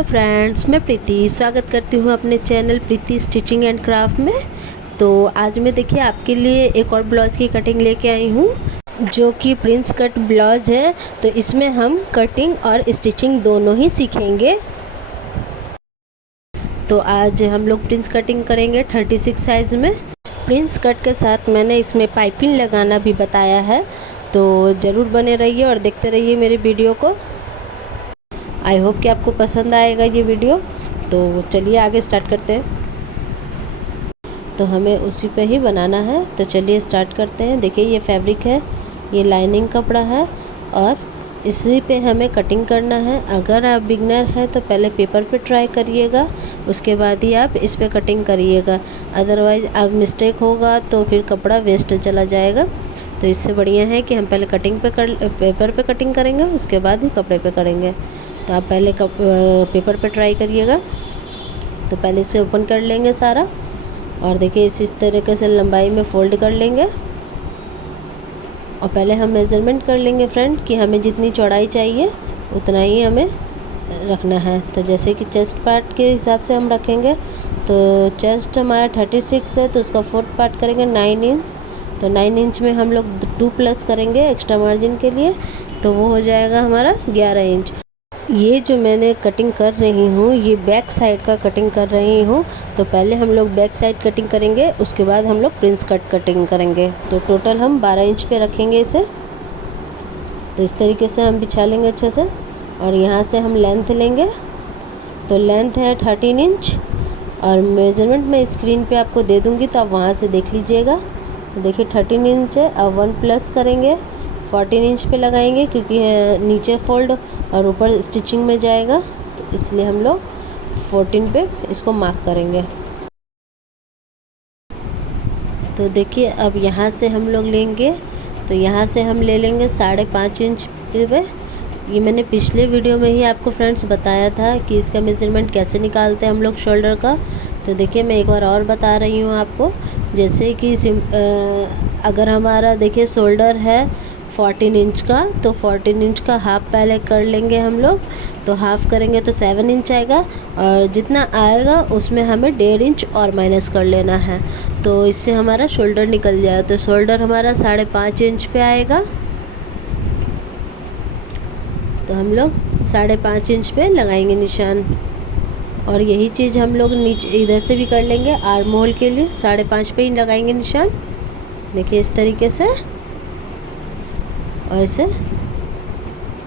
Hello friends, मैं प्रीति स्वागत करती हूँ अपने channel Preeti stitching and craft में। तो आज मैं देखिए आपके लिए एक और ब्लाउज़ की कटिंग लेके आई हूँ जो कि प्रिंस कट ब्लाउज़ है। तो इसमें हम कटिंग और स्टिचिंग दोनों ही सीखेंगे। तो आज हम लोग प्रिंस कटिंग करेंगे 36 साइज़ में। प्रिंस कट के साथ मैंने इसमें पाइपिंग लगाना भी बताया है, तो ज़रूर बने रहिए और देखते रहिए मेरे वीडियो को। आई होप कि आपको पसंद आएगा ये वीडियो। तो चलिए आगे स्टार्ट करते हैं। तो हमें उसी पे ही बनाना है, तो चलिए स्टार्ट करते हैं। देखिए ये फैब्रिक है, ये लाइनिंग कपड़ा है और इसी पे हमें कटिंग करना है। अगर आप बिगनर हैं तो पहले पेपर पे ट्राई करिएगा, उसके बाद ही आप इस पे कटिंग करिएगा। अदरवाइज़ आप मिस्टेक होगा तो फिर कपड़ा वेस्ट चला जाएगा। तो इससे बढ़िया है कि हम पहले पेपर पे कटिंग करेंगे, उसके बाद ही कपड़े पे करेंगे। तो आप पहले पेपर पे ट्राई करिएगा। तो पहले इसे ओपन कर लेंगे सारा और देखिए इस तरीके से लंबाई में फ़ोल्ड कर लेंगे। और पहले हम मेज़रमेंट कर लेंगे फ्रेंड कि हमें जितनी चौड़ाई चाहिए उतना ही हमें रखना है। तो जैसे कि चेस्ट पार्ट के हिसाब से हम रखेंगे, तो चेस्ट हमारा 36 है तो उसका 4th पार्ट करेंगे 9 इंच। तो 9 इंच में हम लोग 2 प्लस करेंगे एक्स्ट्रा मार्जिन के लिए, तो वो हो जाएगा हमारा 11 इंच। ये जो मैंने कटिंग कर रही हूँ ये बैक साइड का कटिंग कर रही हूँ। तो पहले हम लोग बैक साइड कटिंग करेंगे, उसके बाद हम लोग प्रिंस कट कटिंग करेंगे। तो टोटल हम 12 इंच पे रखेंगे इसे। तो इस तरीके से हम बिछा लेंगे अच्छे से और यहाँ से हम लेंथ लेंगे। तो लेंथ है 13 इंच और मेज़रमेंट मैं स्क्रीन पे आपको दे दूँगी, तो आप वहाँ से देख लीजिएगा। तो देखिए 13 इंच है। अब 1 प्लस करेंगे, 14 इंच पे लगाएंगे क्योंकि नीचे फोल्ड और ऊपर स्टिचिंग में जाएगा, तो इसलिए हम लोग 14 पे इसको मार्क करेंगे। तो देखिए अब यहाँ से हम लोग लेंगे, तो यहाँ से हम ले लेंगे 5.5 इंच पे। ये मैंने पिछले वीडियो में ही आपको फ्रेंड्स बताया था कि इसका मेज़रमेंट कैसे निकालते हैं हम लोग शोल्डर का। तो देखिए मैं एक बार और बता रही हूँ आपको। जैसे कि अगर हमारा देखिए शोल्डर है 14 इंच का, तो 14 इंच का हाफ पहले कर लेंगे हम लोग। तो हाफ करेंगे तो 7 इंच आएगा और जितना आएगा उसमें हमें 1.5 इंच और माइनस कर लेना है। तो इससे हमारा शोल्डर निकल जाएगा। तो शोल्डर हमारा 5.5 इंच पे आएगा। तो हम लोग 5.5 इंच पे लगाएंगे निशान। और यही चीज़ हम लोग नीचे इधर से भी कर लेंगे। आर्म होल के लिए 5.5 पे ही लगाएंगे निशान। देखिए इस तरीके से, और इसे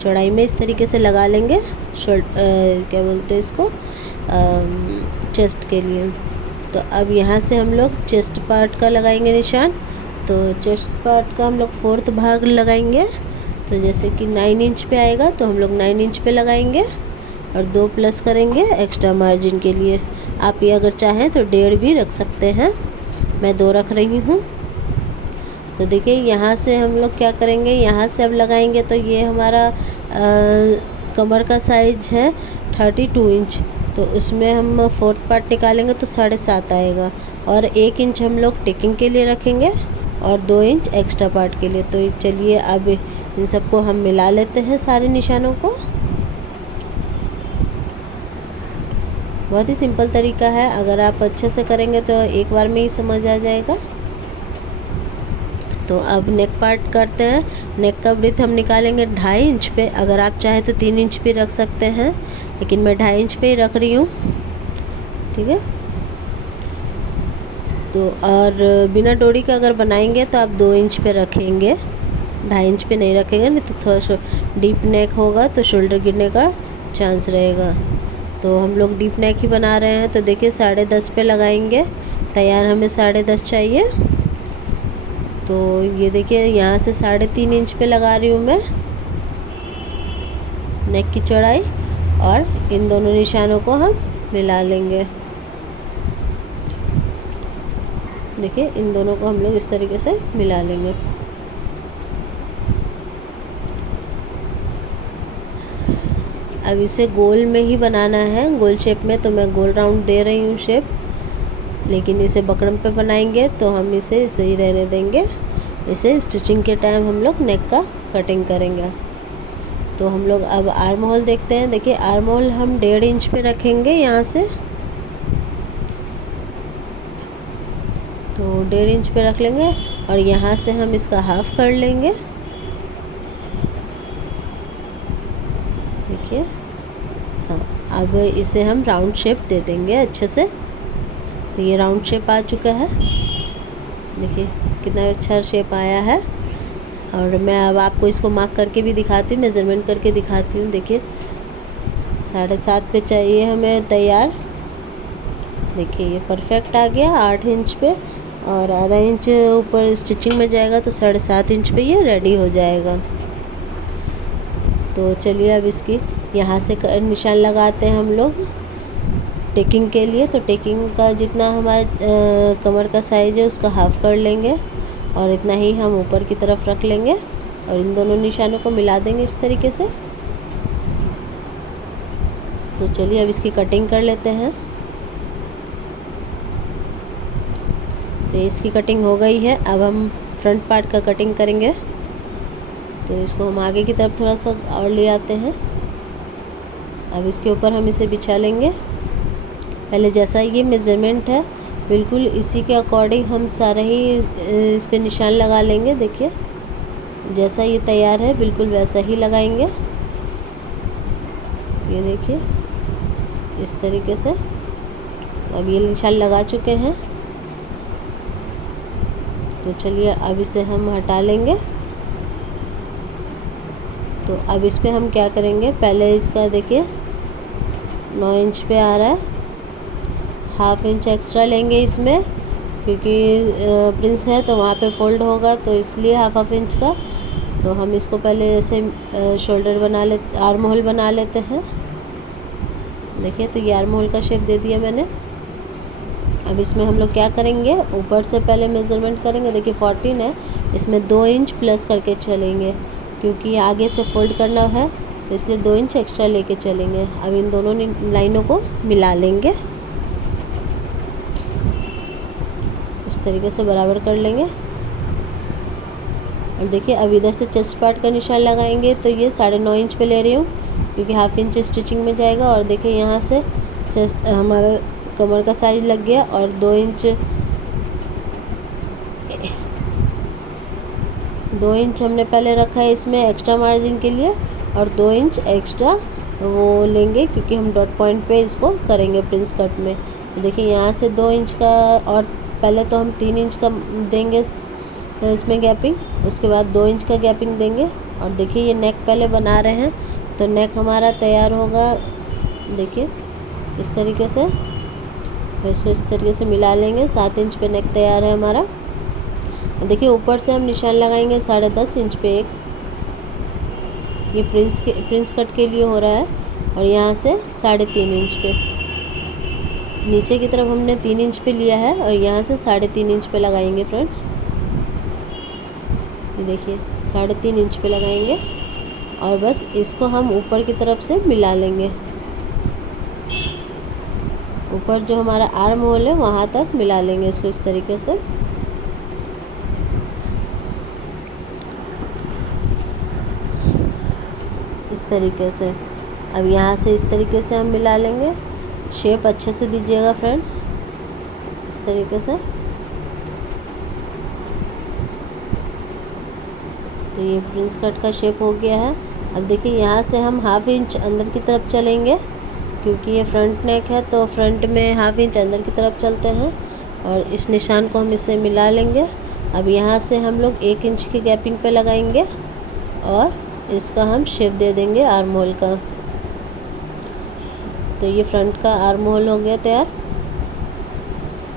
चौड़ाई में इस तरीके से लगा लेंगे। क्या बोलते हैं इसको, चेस्ट के लिए। तो अब यहाँ से हम लोग चेस्ट पार्ट का लगाएंगे निशान। तो चेस्ट पार्ट का हम लोग 4th भाग लगाएंगे। तो जैसे कि 9 इंच पे आएगा तो हम लोग 9 इंच पे लगाएंगे और 2 प्लस करेंगे एक्स्ट्रा मार्जिन के लिए। आप ये अगर चाहें तो 1.5 भी रख सकते हैं, मैं 2 रख रही हूँ। तो देखिए यहाँ से हम लोग क्या करेंगे, यहाँ से अब लगाएंगे तो ये हमारा कमर का साइज है 32 इंच। तो उसमें हम 4th पार्ट निकालेंगे तो 7.5 आएगा और 1 इंच हम लोग टेकिंग के लिए रखेंगे और 2 इंच एक्स्ट्रा पार्ट के लिए। तो चलिए अब इन सबको हम मिला लेते हैं सारे निशानों को। बहुत ही सिंपल तरीका है, अगर आप अच्छे से करेंगे तो एक बार में ही समझ आ जाएगा। तो अब नेक पार्ट करते हैं। नेक का ब्रीथ हम निकालेंगे 2.5 इंच पे। अगर आप चाहें तो 3 इंच पे रख सकते हैं, लेकिन मैं 2.5 इंच पे ही रख रही हूँ। ठीक है। तो और बिना डोरी का अगर बनाएंगे तो आप 2 इंच पे रखेंगे, 2.5 इंच पे नहीं रखेंगे, नहीं तो थोड़ा सा डीप नेक होगा तो शोल्डर गिरने का चांस रहेगा। तो हम लोग डीप नेक ही बना रहे हैं। तो देखिए 10.5 पे लगाएंगे। तैयार हमें 10.5 चाहिए। तो ये देखिए यहाँ से 3.5 इंच पे लगा रही हूँ मैं नेक की चौड़ाई, और इन दोनों निशानों को हम मिला लेंगे। देखिए इन दोनों को हम लोग इस तरीके से मिला लेंगे। अब इसे गोल में ही बनाना है, गोल शेप में। तो मैं गोल राउंड दे रही हूँ शेप, लेकिन इसे बकरम पे बनाएंगे तो हम इसे ऐसे ही रहने देंगे। इसे स्टिचिंग के टाइम हम लोग नेक का कटिंग करेंगे। तो हम लोग अब आर्म होल देखते हैं। देखिए आर्म होल हम 1.5 इंच पे रखेंगे यहाँ से, तो 1.5 इंच पे रख लेंगे और यहाँ से हम इसका हाफ कर लेंगे। देखिए हाँ, अब इसे हम राउंड शेप दे देंगे अच्छे से। तो ये राउंड शेप आ चुका है, देखिए कितना अच्छा शेप आया है। और मैं अब आपको इसको मार्क करके भी दिखाती हूँ, मेज़रमेंट करके दिखाती हूँ। देखिए 7.5 पे चाहिए हमें तैयार। देखिए ये परफेक्ट आ गया 8 इंच पे, और आधा इंच ऊपर स्टिचिंग में जाएगा तो 7.5 इंच पे ये रेडी हो जाएगा। तो चलिए अब इसकी यहाँ से निशान लगाते हैं हम लोग टेकिंग के लिए। तो टेकिंग का जितना हमारे कमर का साइज़ है उसका हाफ कर लेंगे और इतना ही हम ऊपर की तरफ रख लेंगे और इन दोनों निशानों को मिला देंगे इस तरीके से। तो चलिए अब इसकी कटिंग कर लेते हैं। तो इसकी कटिंग हो गई है, अब हम फ्रंट पार्ट का कटिंग करेंगे। तो इसको हम आगे की तरफ थोड़ा सा और ले आते हैं। अब इसके ऊपर हम इसे बिछा लेंगे। पहले जैसा ये मेज़रमेंट है बिल्कुल इसी के अकॉर्डिंग हम सारा ही इस पे निशान लगा लेंगे। देखिए जैसा ये तैयार है बिल्कुल वैसा ही लगाएंगे। ये देखिए इस तरीके से। तो अब ये निशान लगा चुके हैं, तो चलिए अब इसे हम हटा लेंगे। तो अब इस पे हम क्या करेंगे, पहले इसका देखिए 9 इंच पे आ रहा है, हाफ इंच एक्स्ट्रा लेंगे इसमें, क्योंकि प्रिंस है तो वहाँ पे फोल्ड होगा, तो इसलिए हाफ इंच का। तो हम इसको पहले ऐसे शोल्डर बना ले, आर्म होल बना लेते हैं। देखिए तो ये आर्म होल का शेप दे दिया मैंने। अब इसमें हम लोग क्या करेंगे, ऊपर से पहले मेज़रमेंट करेंगे। देखिए 14 है, इसमें 2 इंच प्लस करके चलेंगे, क्योंकि आगे से फोल्ड करना है तो इसलिए 2 इंच एक्स्ट्रा लेके चलेंगे। अब इन दोनों लाइनों को मिला लेंगे, इस तरीके से बराबर कर लेंगे। और देखिए अब इधर से चेस्ट पार्ट का निशान लगाएंगे। तो ये 9.5 इंच पे ले रही हूँ, क्योंकि हाफ इंच स्टिचिंग में जाएगा। और देखिए यहाँ से चेस्ट हमारा कमर का साइज लग गया, और 2 इंच हमने पहले रखा है इसमें एक्स्ट्रा मार्जिन के लिए, और 2 इंच एक्स्ट्रा वो लेंगे क्योंकि हम डॉट पॉइंट पे इसको करेंगे प्रिंस कट में। तो देखिए यहाँ से 2 इंच का, और पहले तो हम 3 इंच का देंगे इसमें गैपिंग, उसके बाद 2 इंच का गैपिंग देंगे। और देखिए ये नेक पहले बना रहे हैं, तो नेक हमारा तैयार होगा देखिए इस तरीके से। इसको इस तरीके से मिला लेंगे। 7 इंच पे नेक तैयार है हमारा। देखिए ऊपर से हम निशान लगाएंगे 10.5 इंच पे एक, ये प्रिंस कट के लिए हो रहा है। और यहाँ से 3.5 इंच पे, नीचे की तरफ हमने 3 इंच पे लिया है, और यहाँ से 3.5 इंच पे लगाएंगे फ्रेंड्स। ये देखिए 3.5 इंच पे लगाएंगे, और बस इसको हम ऊपर की तरफ से मिला लेंगे। ऊपर जो हमारा आर्म होल है वहाँ तक मिला लेंगे इसको इस तरीके से। इस तरीके से अब यहाँ से इस तरीके से हम मिला लेंगे। शेप अच्छे से दीजिएगा फ्रेंड्स, इस तरीके से। तो ये प्रिंस कट का शेप हो गया है। अब देखिए यहाँ से हम हाफ इंच अंदर की तरफ चलेंगे, क्योंकि ये फ्रंट नेक है तो फ्रंट में हाफ इंच अंदर की तरफ चलते हैं, और इस निशान को हम इससे मिला लेंगे। अब यहाँ से हम लोग 1 इंच की गैपिंग पे लगाएंगे, और इसका हम शेप दे देंगे आर्म होल का। तो ये फ्रंट का आर्म होल हो गया तैयार।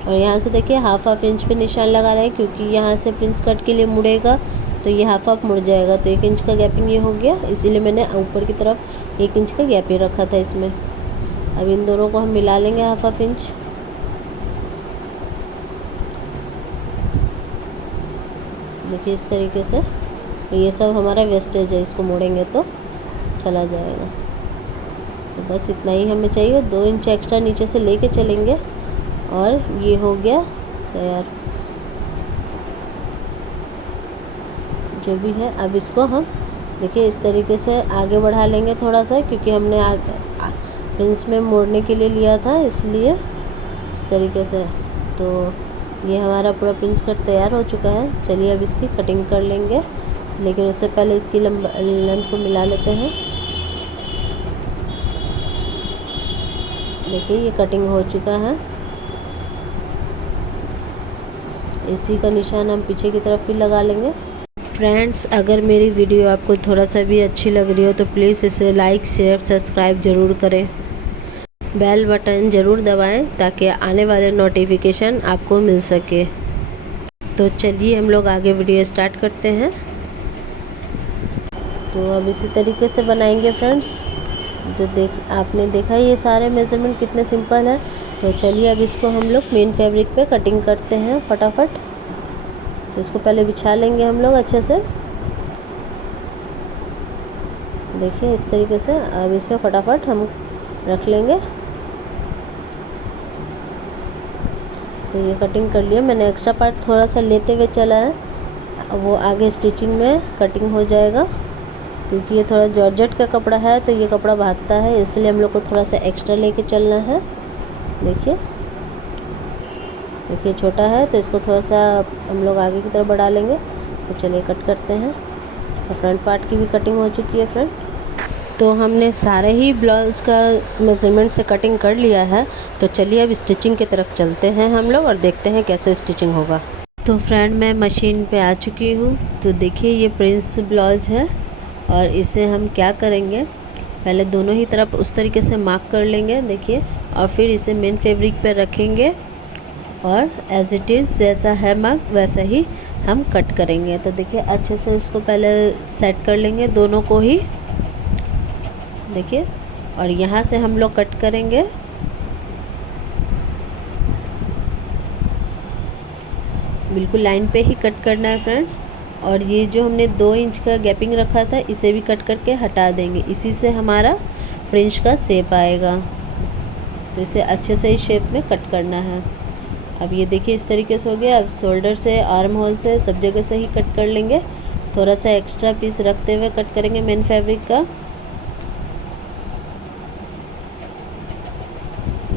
और यहाँ से देखिए हाफ इंच पे निशान लगा रहे हैं, क्योंकि यहाँ से प्रिंस कट के लिए मुड़ेगा तो ये हाफ मुड़ जाएगा। तो 1 इंच का गैपिंग ये हो गया, इसीलिए मैंने ऊपर की तरफ 1 इंच का गैपिंग रखा था इसमें। अब इन दोनों को हम मिला लेंगे हाफ इंच। देखिए इस तरीके से। तो ये सब हमारा वेस्टेज है, इसको मोड़ेंगे तो चला जाएगा। तो बस इतना ही हमें चाहिए, 2 इंच एक्स्ट्रा नीचे से लेके चलेंगे, और ये हो गया तैयार जो भी है। अब इसको हम देखिए इस तरीके से आगे बढ़ा लेंगे थोड़ा सा, क्योंकि हमने प्रिंस में मोड़ने के लिए लिया था, इसलिए इस तरीके से। तो ये हमारा पूरा प्रिंस कट तैयार हो चुका है। चलिए अब इसकी कटिंग कर लेंगे, लेकिन उससे पहले इसकी लेंथ को मिला लेते हैं। देखिए ये कटिंग हो चुका है। इसी का निशान हम पीछे की तरफ भी लगा लेंगे। फ्रेंड्स, अगर मेरी वीडियो आपको थोड़ा सा भी अच्छी लग रही हो तो प्लीज़ इसे लाइक शेयर सब्सक्राइब ज़रूर करें। बेल बटन ज़रूर दबाएं ताकि आने वाले नोटिफिकेशन आपको मिल सके। तो चलिए हम लोग आगे वीडियो स्टार्ट करते हैं। तो अब इसी तरीके से बनाएंगे फ्रेंड्स। तो आपने देखा ये सारे मेज़रमेंट कितने सिंपल है। तो चलिए अब इसको हम लोग मेन फैब्रिक पे कटिंग करते हैं फटाफट। इसको पहले बिछा लेंगे हम लोग अच्छे से। देखिए इस तरीके से अब इसमें फटाफट हम रख लेंगे। तो ये कटिंग कर लिया मैंने। एक्स्ट्रा पार्ट थोड़ा सा लेते हुए चला है, वो आगे स्टिचिंग में कटिंग हो जाएगा, क्योंकि ये थोड़ा जॉर्जेट का कपड़ा है तो ये कपड़ा भागता है, इसलिए हम लोग को थोड़ा सा एक्स्ट्रा लेके चलना है। देखिए छोटा है तो इसको थोड़ा सा हम लोग आगे की तरफ बढ़ा लेंगे। तो चलिए कट करते हैं। तो फ्रंट पार्ट की भी कटिंग हो चुकी है फ्रेंड। तो हमने सारे ही ब्लाउज़ का मेज़रमेंट से कटिंग कर लिया है। तो चलिए अब स्टिचिंग की तरफ चलते हैं हम लोग और देखते हैं कैसे स्टिचिंग होगा। तो फ्रेंड मैं मशीन पे आ चुकी हूँ। तो देखिए ये प्रिंस ब्लाउज़ है और इसे हम क्या करेंगे, पहले दोनों ही तरफ उस तरीके से मार्क कर लेंगे। देखिए, और फिर इसे मेन फैब्रिक पे रखेंगे और एज इट इज़ जैसा है मार्क वैसा ही हम कट करेंगे। तो देखिए अच्छे से इसको पहले सेट कर लेंगे दोनों को ही। देखिए, और यहाँ से हम लोग कट करेंगे। बिल्कुल लाइन पे ही कट करना है फ्रेंड्स। और ये जो हमने 2 इंच का गैपिंग रखा था इसे भी कट करके हटा देंगे। इसी से हमारा प्रिंस का शेप आएगा। तो इसे अच्छे से इस शेप में कट करना है। अब ये देखिए इस तरीके से हो गया। अब शोल्डर से आर्म होल से सब जगह से ही कट कर लेंगे। थोड़ा सा एक्स्ट्रा पीस रखते हुए कट करेंगे मेन फैब्रिक का।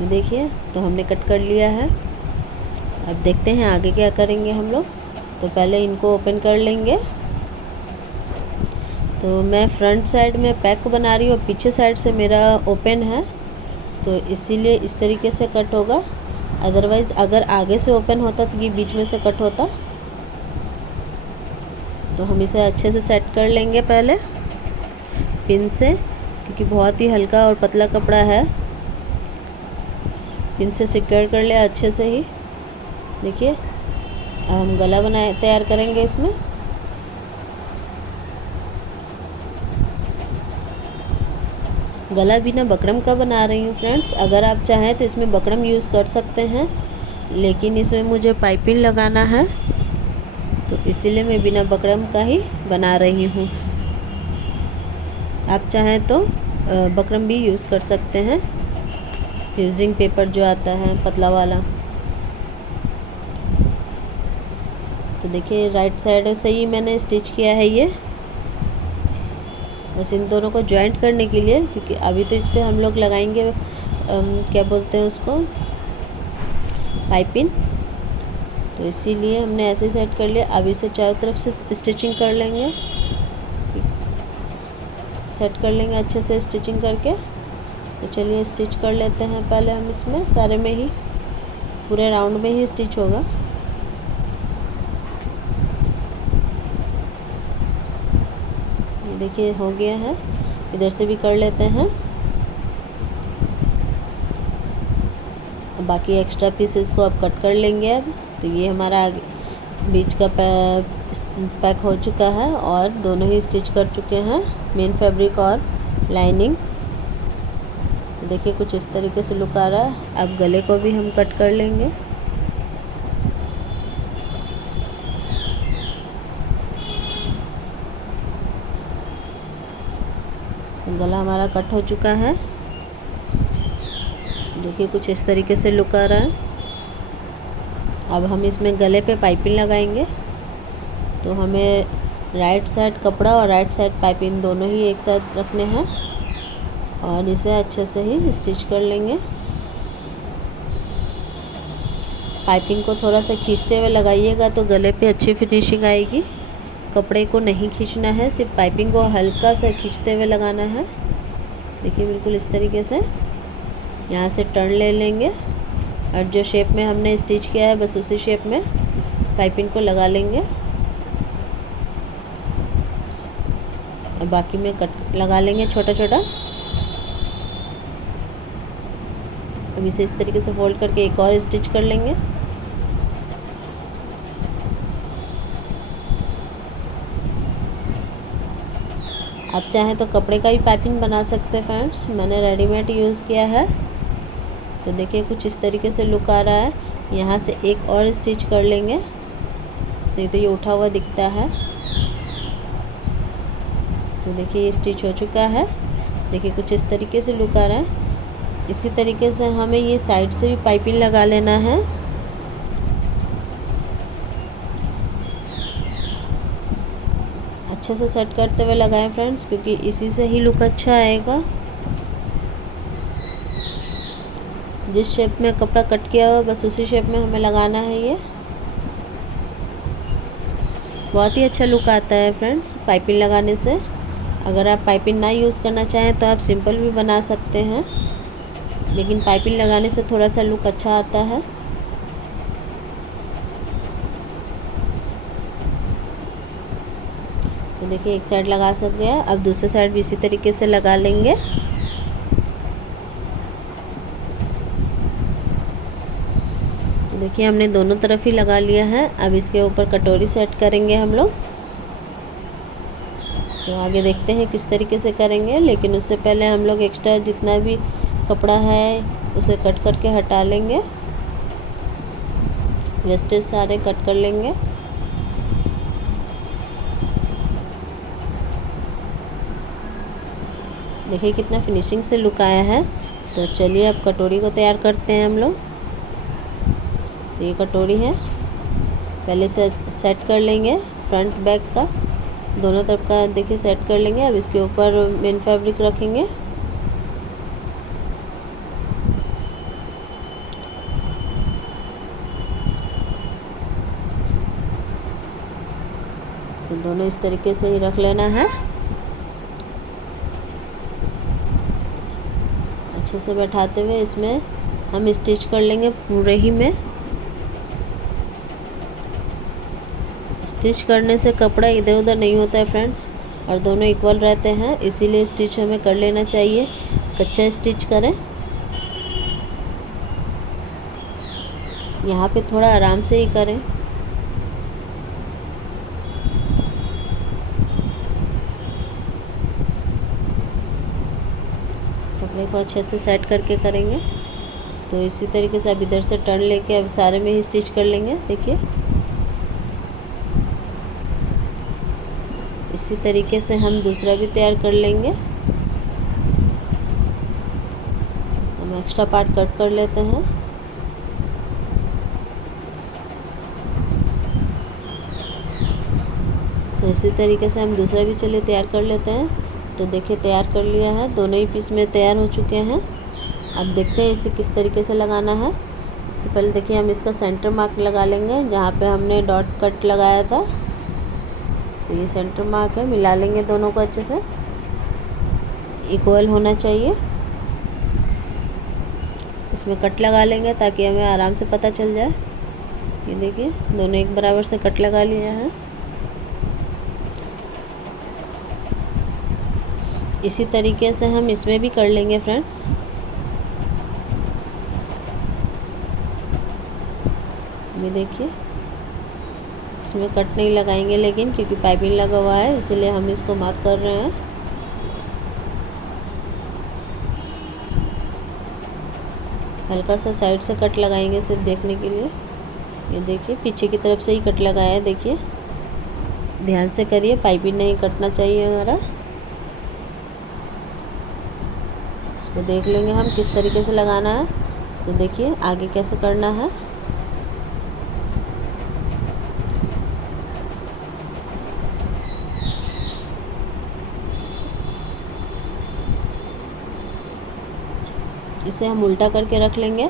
देखिए तो हमने कट कर लिया है। अब देखते हैं आगे क्या करेंगे हम लोग। तो पहले इनको ओपन कर लेंगे। तो मैं फ्रंट साइड में पैक बना रही हूँ, पीछे साइड से मेरा ओपन है, तो इसीलिए इस तरीके से कट होगा। अदरवाइज़ अगर आगे से ओपन होता तो ये बीच में से कट होता। तो हम इसे अच्छे से सेट कर लेंगे पहले पिन से, क्योंकि बहुत ही हल्का और पतला कपड़ा है। पिन से सिक्योर कर लिया अच्छे से ही। देखिए अब हम गला तैयार करेंगे इसमें। गला बिना बकरम का बना रही हूँ फ्रेंड्स। अगर आप चाहें तो इसमें बकरम यूज़ कर सकते हैं, लेकिन इसमें मुझे पाइपिंग लगाना है तो इसीलिए मैं बिना बकरम का ही बना रही हूँ। आप चाहें तो बकरम भी यूज़ कर सकते हैं, फ्यूजिंग पेपर जो आता है पतला वाला। तो देखिए राइट साइड से ही मैंने स्टिच किया है ये, बस इन दोनों को जॉइंट करने के लिए, क्योंकि अभी तो इस पर हम लोग लगाएंगे क्या बोलते हैं उसको, पाइपिंग। तो इसीलिए हमने ऐसे सेट कर लिया। अब इसे चारों तरफ से स्टिचिंग कर लेंगे, सेट कर लेंगे अच्छे से स्टिचिंग करके। तो चलिए स्टिच कर लेते हैं पहले हम इसमें सारे में ही, पूरे राउंड में ही स्टिच होगा। ये देखिए हो गया है। इधर से भी कर लेते हैं। बाकी एक्स्ट्रा पीसेस को अब कट कर लेंगे अब। तो ये हमारा आगे बीच का पैक हो चुका है और दोनों ही स्टिच कर चुके हैं, मेन फैब्रिक और लाइनिंग। देखिए कुछ इस तरीके से लुक आ रहा है। अब गले को भी हम कट कर लेंगे। गला हमारा कट हो चुका है। देखिए कुछ इस तरीके से लुक आ रहा है। अब हम इसमें गले पे पाइपिंग लगाएंगे। तो हमें राइट साइड कपड़ा और राइट साइड पाइपिंग दोनों ही एक साथ रखने हैं और इसे अच्छे से ही स्टिच कर लेंगे। पाइपिंग को थोड़ा सा खींचते हुए लगाइएगा तो गले पे अच्छी फिनिशिंग आएगी। कपड़े को नहीं खींचना है, सिर्फ पाइपिंग को हल्का सा खींचते हुए लगाना है। देखिए बिल्कुल इस तरीके से यहाँ से टर्न ले लेंगे और जो शेप में हमने स्टिच किया है बस उसी शेप में पाइपिंग को लगा लेंगे और बाकी में कट लगा लेंगे छोटा छोटा। अब इसे इस तरीके से फोल्ड करके एक और स्टिच कर लेंगे। आप चाहें तो कपड़े का भी पाइपिंग बना सकते हैं फ्रेंड्स, मैंने रेडीमेड यूज़ किया है। तो देखिए कुछ इस तरीके से लुक आ रहा है। यहाँ से एक और स्टिच कर लेंगे, नहीं तो ये उठा हुआ दिखता है। तो देखिए ये स्टिच हो चुका है। देखिए कुछ इस तरीके से लुक आ रहा है। इसी तरीके से हमें ये साइड से भी पाइपिंग लगा लेना है। अच्छे से सेट करते हुए लगाएं फ्रेंड्स, क्योंकि इसी से ही लुक अच्छा आएगा। जिस शेप में कपड़ा कट किया हुआ बस उसी शेप में हमें लगाना है। ये बहुत ही अच्छा लुक आता है फ्रेंड्स पाइपिंग लगाने से। अगर आप पाइपिंग ना यूज़ करना चाहें तो आप सिंपल भी बना सकते हैं, लेकिन पाइपिंग लगाने से थोड़ा सा लुक अच्छा आता है। तो देखिए एक साइड लगा सक गया, अब दूसरे साइड भी इसी तरीके से लगा लेंगे। तो देखिए हमने दोनों तरफ ही लगा लिया है। अब इसके ऊपर कटोरी सेट करेंगे हम लोग। तो आगे देखते हैं किस तरीके से करेंगे, लेकिन उससे पहले हम लोग एक्स्ट्रा जितना भी कपड़ा है उसे कट करके हटा लेंगे। वेस्टेज सारे कट कर लेंगे। देखिए कितना फिनिशिंग से लुक आया है। तो चलिए अब कटोरी को तैयार करते हैं हम लोग। तो ये कटोरी है, पहले से सेट कर लेंगे फ्रंट बैक का, दोनों तरफ का देखिए सेट कर लेंगे। अब इसके ऊपर मेन फैब्रिक रखेंगे। तो दोनों इस तरीके से ही रख लेना है। अच्छे से बैठाते हुए इसमें हम स्टिच कर लेंगे पूरे ही में। स्टिच करने से कपड़ा इधर उधर नहीं होता है फ्रेंड्स, और दोनों इक्वल रहते हैं, इसीलिए स्टिच हमें कर लेना चाहिए। कच्चा स्टिच करें। यहाँ पे थोड़ा आराम से ही करें। कपड़े को अच्छे से सेट करके करेंगे। तो इसी तरीके से अब इधर से टर्न लेके अब सारे में ही स्टिच कर लेंगे। देखिए इसी तरीके से हम दूसरा भी तैयार कर लेंगे। हम एक्स्ट्रा पार्ट कट कर लेते हैं। तो इसी तरीके से हम दूसरा भी चलिए तैयार कर लेते हैं। तो देखिए तैयार कर लिया है, दोनों ही पीस में तैयार हो चुके हैं। अब देखते हैं इसे किस तरीके से लगाना है। उससे पहले देखिए हम इसका सेंटर मार्क लगा लेंगे, जहाँ पे हमने डॉट कट लगाया था। तो ये सेंटर मार्क है, मिला लेंगे दोनों को अच्छे से, इक्वल होना चाहिए। इसमें कट लगा लेंगे ताकि हमें आराम से पता चल जाए। ये देखिए दोनों एक बराबर से कट लगा लिया है। इसी तरीके से हम इसमें भी कर लेंगे फ्रेंड्स। ये देखिए इसमें कट नहीं लगाएंगे, लेकिन क्योंकि पाइपिंग लगा हुआ है इसीलिए हम इसको मार्क कर रहे हैं। हल्का सा साइड से कट लगाएंगे सिर्फ देखने के लिए। ये देखिए पीछे की तरफ से ही कट लगाया है। देखिए ध्यान से करिए, पाइपिंग नहीं कटना चाहिए हमारा। इसको देख लेंगे हम किस तरीके से लगाना है। तो देखिए आगे कैसे करना है। इसे हम उल्टा करके रख लेंगे।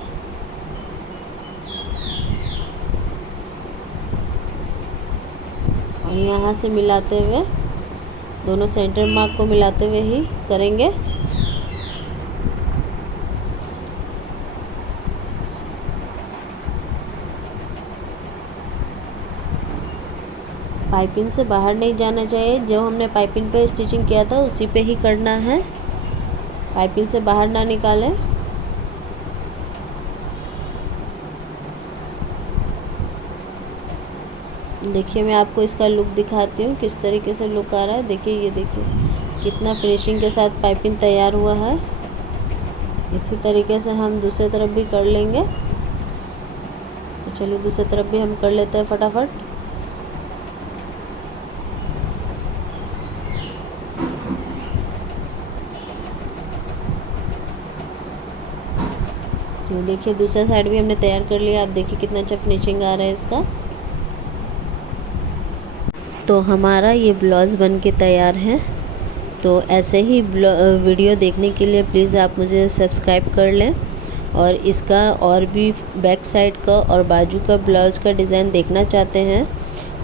और यहाँ से मिलाते हुए, दोनों सेंटर मार्क को मिलाते हुए ही करेंगे। पाइपिंग से बाहर नहीं जाना चाहिए, जो हमने पाइपिंग पे स्टिचिंग किया था उसी पे ही करना है, पाइपिंग से बाहर ना निकालें। देखिए मैं आपको इसका लुक दिखाती हूँ, किस तरीके से लुक आ रहा है। देखिए, ये देखिए कितना फिनिशिंग के साथ पाइपिंग तैयार हुआ है। इसी तरीके से हम दूसरी तरफ भी कर लेंगे। तो चलिए दूसरी तरफ भी हम कर लेते हैं फटाफट। तो देखिए दूसरा साइड भी हमने तैयार कर लिया। आप देखिए कितना अच्छा फिनिशिंग आ रहा है इसका। तो हमारा ये ब्लाउज़ बन के तैयार है। तो ऐसे ही वीडियो देखने के लिए प्लीज़ आप मुझे सब्सक्राइब कर लें, और इसका और भी बैक साइड का और बाजू का ब्लाउज़ का डिज़ाइन देखना चाहते हैं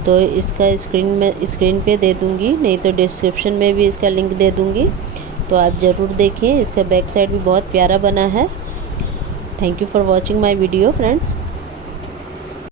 तो इसका स्क्रीन पे दे दूँगी, नहीं तो डिस्क्रिप्शन में भी इसका लिंक दे दूँगी। तो आप ज़रूर देखिए, इसका बैक साइड भी बहुत प्यारा बना है। Thank you for watching my video friends.